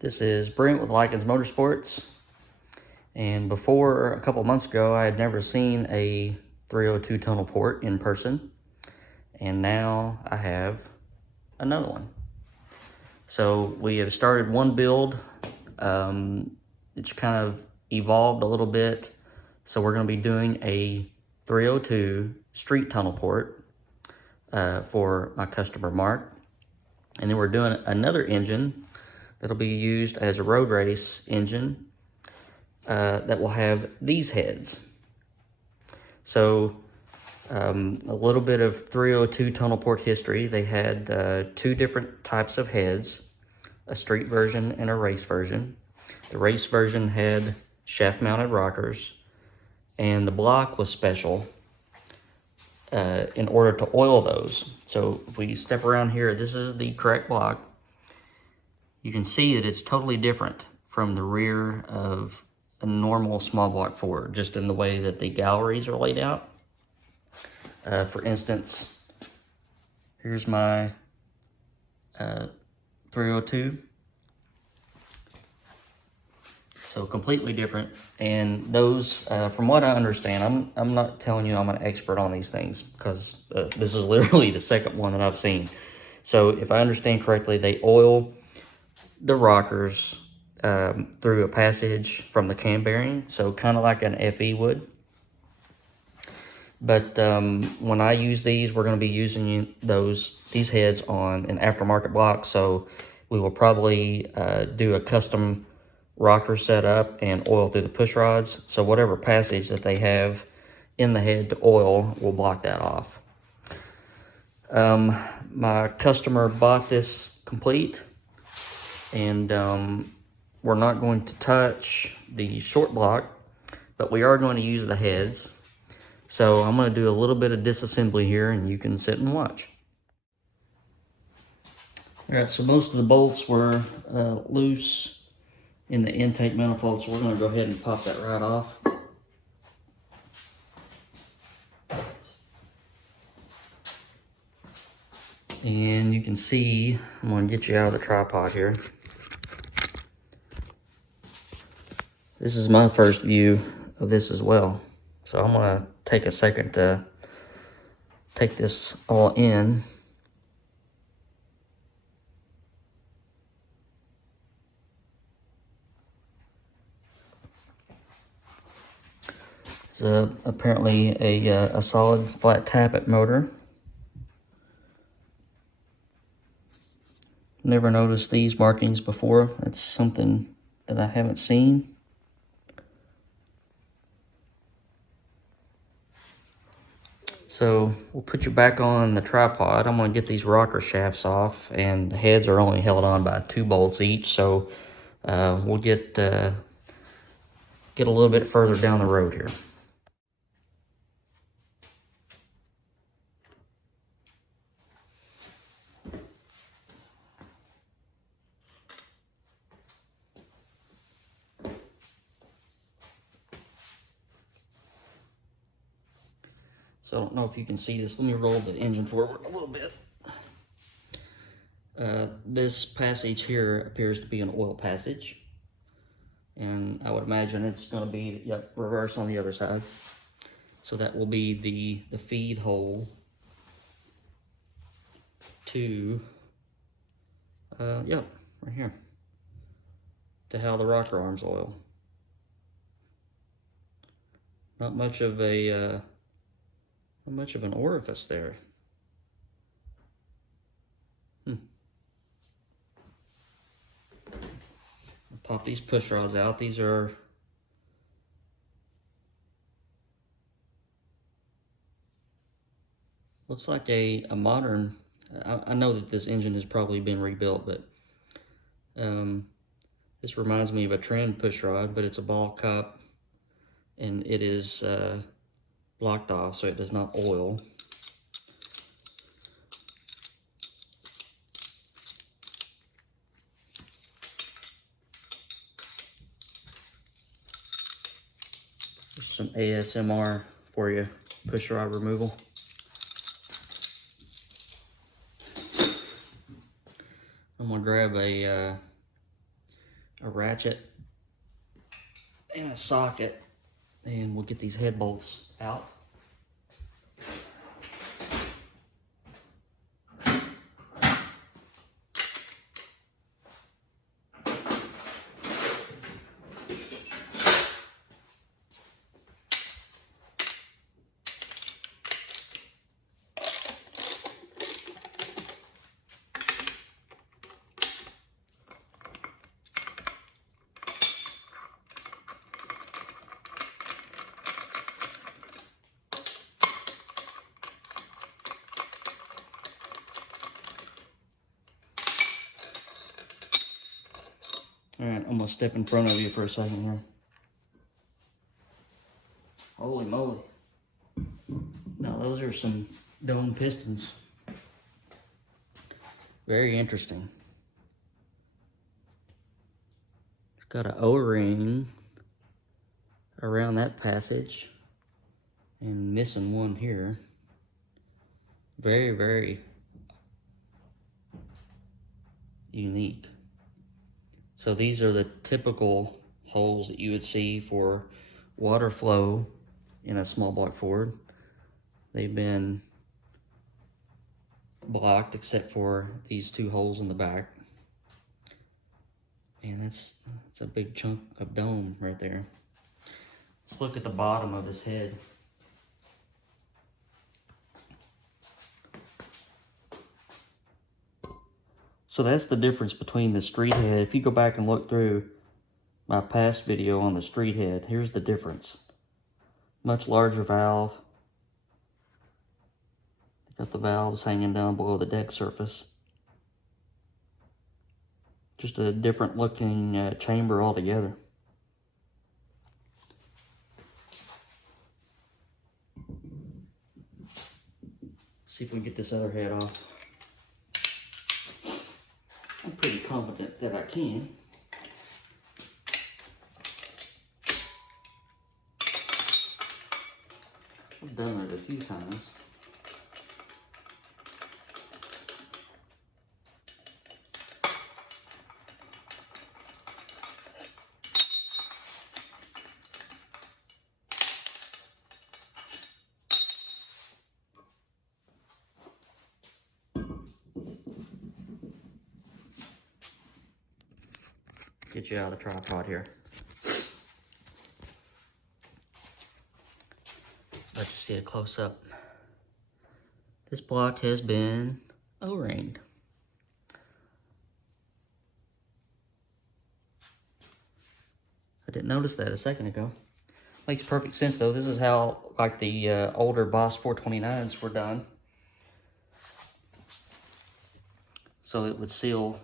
This is Brent with Lykins Motorsports, and before a couple months ago I had never seen a 302 tunnel port in person, and now I have another one. So we have started one build. It's kind of evolved a little bit, so we're going to be doing a 302 street tunnel port for my customer Mark, and then we're doing another engine that'll be used as a road race engine that will have these heads. So a little bit of 302 tunnel port history. They had two different types of heads, a street version and a race version. The race version had shaft mounted rockers, and the block was special in order to oil those. So if we step around here, this is the correct block. You can see that it's totally different from the rear of a normal small block Ford, just in the way that the galleries are laid out. For instance, here's my 302. So completely different. And those, from what I understand, I'm not telling you I'm an expert on these things, because this is literally the second one that I've seen. So if I understand correctly, they oil the rockers through a passage from the cam bearing, so kind of like an FE would. But when I use these, we're going to be using these heads on an aftermarket block, so we will probably do a custom rocker setup and oil through the push rods, so whatever passage that they have in the head to oil will block that off. My customer bought this complete, and we're not going to touch the short block, but we are going to use the heads. So I'm going to do a little bit of disassembly here, and you can sit and watch. Alright, so most of the bolts were loose in the intake manifold, so we're going to go ahead and pop that right off. And you can see, I'm going to get you out of the tripod here. This is my first view of this as well. So I'm going to take a second to take this all in. It's apparently a solid flat tappet motor. Never noticed these markings before. That's something that I haven't seen. So we'll put you back on the tripod. I'm going to get these rocker shafts off, and the heads are only held on by 2 bolts each. So we'll get a little bit further down the road here. So I don't know if you can see this. Let me roll the engine forward a little bit. This passage here appears to be an oil passage, and I would imagine it's going to be reverse on the other side. So that will be the feed hole to right here, to how the rocker arms oil. Not much of an orifice there. Pop these push rods out. These are looks like a modern. I know that this engine has probably been rebuilt, but this reminds me of a trend push rod, but it's a ball cup, and it is blocked off, so it does not oil. There's some ASMR for you, pushrod removal. I'm gonna grab a a ratchet, and a socket, and we'll get these head bolts out. All right, I'm gonna step in front of you for a second here. Holy moly. Now those are some dome pistons. Very interesting. It's got an O-ring around that passage and missing one here. Very, very unique. So these are the typical holes that you would see for water flow in a small block Ford. They've been blocked except for these two holes in the back. And that's a big chunk of dome right there. Let's look at the bottom of his head. So that's the difference between the street head. If you go back and look through my past video on the street head, here's the difference. Much larger valve. Got the valves hanging down below the deck surface. Just a different looking chamber altogether. See if we can get this other head off. I'm pretty confident that I can. I've done it a few times. Get you out of the tripod here. Let you see a close up. This block has been O-ringed. I didn't notice that a second ago. Makes perfect sense though. This is how like the older Boss 429s were done. So it would seal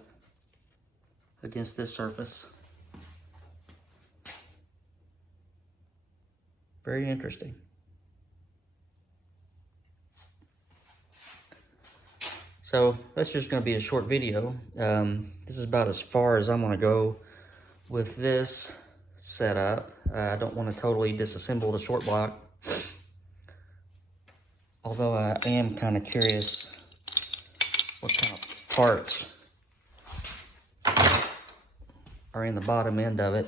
against this surface. Very interesting. So that's just going to be a short video. This is about as far as I'm going to go with this setup. I don't want to totally disassemble the short block. Although I am kind of curious what kind of parts are in the bottom end of it.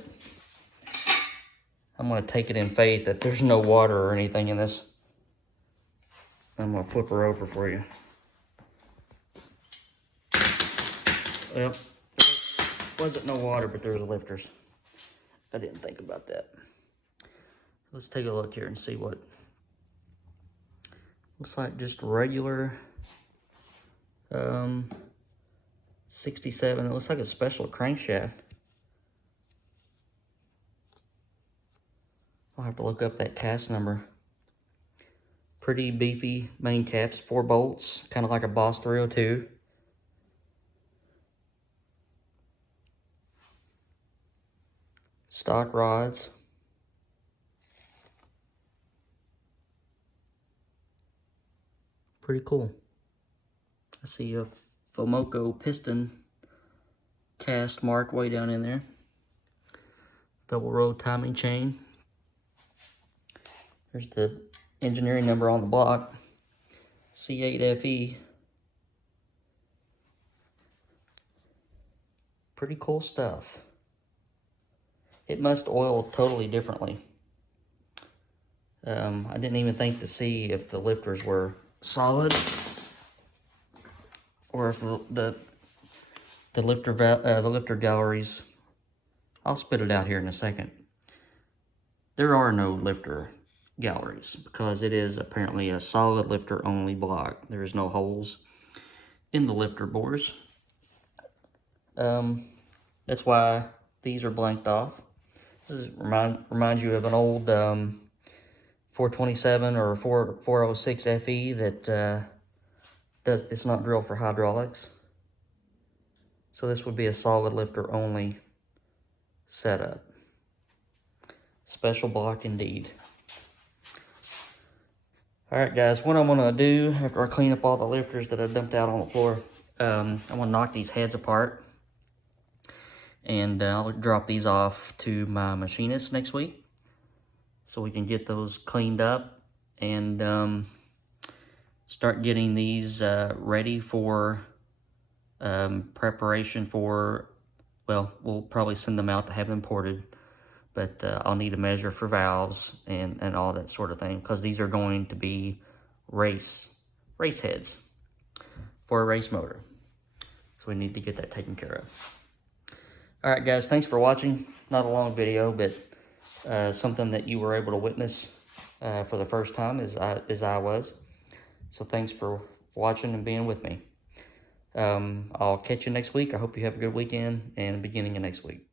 I'm going to take it in faith that there's no water or anything in this. I'm going to flip her over for you. Yep, there wasn't no water, but there was lifters. I didn't think about that. Let's take a look here and see what looks like. Just regular 67. It looks like a special crankshaft. I'll have to look up that cast number. Pretty beefy main caps, 4 bolts, kind of like a Boss 302. Stock rods. Pretty cool. I see a Fomoco piston cast mark way down in there. Double row timing chain. There's the engineering number on the block. C8FE. Pretty cool stuff. it must oil totally differently. I didn't even think to see if the lifters were solid or if the lifter galleries. I'll spit it out here in a second. There are no lifter galleries because it is apparently a solid lifter only block. There is no holes in the lifter bores. That's why these are blanked off. This is, reminds you of an old 427 or 406 FE that it's not drilled for hydraulics. So this would be a solid lifter only setup. Special block indeed. Alright guys, what I'm going to do after I clean up all the lifters that I dumped out on the floor, I'm going to knock these heads apart. And I'll drop these off to my machinist next week so we can get those cleaned up and start getting these ready for preparation for, well, we'll probably send them out to have them ported, but I'll need a measure for valves and all that sort of thing because these are going to be race heads for a race motor. So we need to get that taken care of. Alright guys, thanks for watching. Not a long video, but something that you were able to witness for the first time as I was. So thanks for watching and being with me. I'll catch you next week. I hope you have a good weekend and beginning of next week.